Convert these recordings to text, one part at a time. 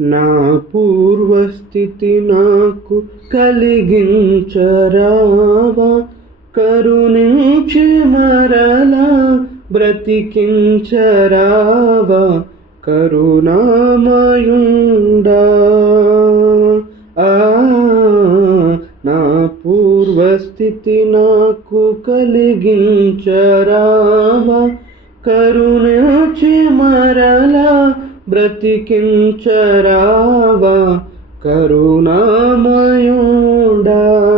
నా పూర్వస్థితి నాకు కలిగించరావా. కరుణించి మరలా బ్రతికించరావా. కరుణామయుండా. నా పూర్వస్థితి నాకు కలిగించరావా. కరుణించి మరలా బ్రతికించరావా కరుణామయుడా.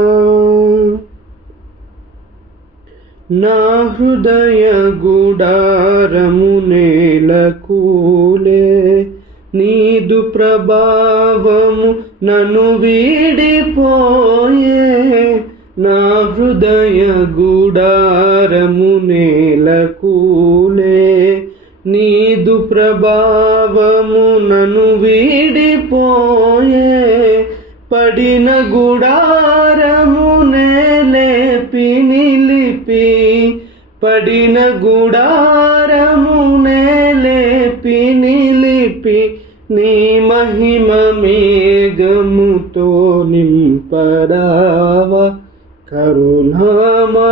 నా హృదయ గుడారము నేలకూలే నీదు ప్రభావము నన్ను వీడిపోయే. నా హృదయ గుడారము నేలకూలే నీ ప్రభావము నన్ను వీడిపోయే పడిన గుడారము నేలేపి నిలిపి పడిన గుడారము నేలేపి నిలిపి నీ మహిమ మేఘముతో నింపరావ కరుణామయుండా.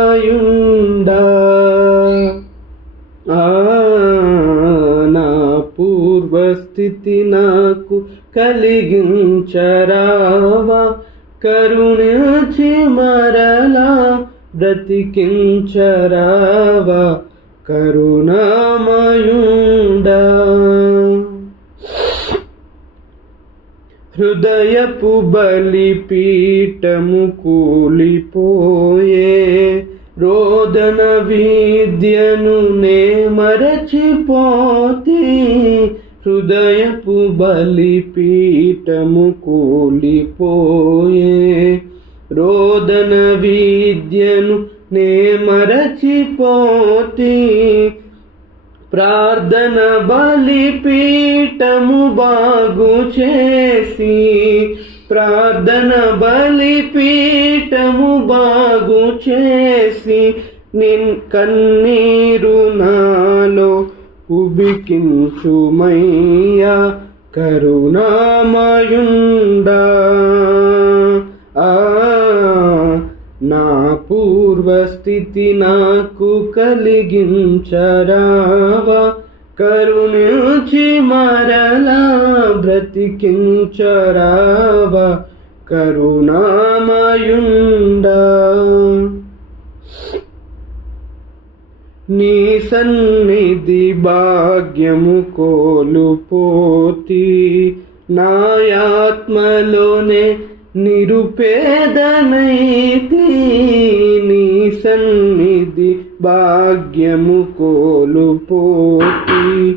ఆ స్థితి నాకు కలిగించరావా. కరుణించి మరలా బ్రతికించరావా. కరుణామయుండా. హృదయపు బలిపీఠము కూలిపోయే. రోదన విద్యను నే మరచిపోతే. హృదయపు బలిపీఠము కూలిపోయే. రోదన విద్యను నే మరచిపోతే. ప్రార్థన బలిపీఠము బాగు చేసి. ప్రార్థన బలిపీఠము బాగు చేసి. నిన్ కన్నీరు నా ఉబికించుమయ్యా కరుణామయుండా. నా పూర్వస్థితి నాకు కలిగించరావా. కరుణించి మరలా బ్రతికించరావా. కరుణామయుండా. నీ సన్నిధి భాగ్యము కోలుపోతి. నాయాత్మలోనే నిరుపేదనైతి నీ సన్నిధి భాగ్యము కోలుపోతి.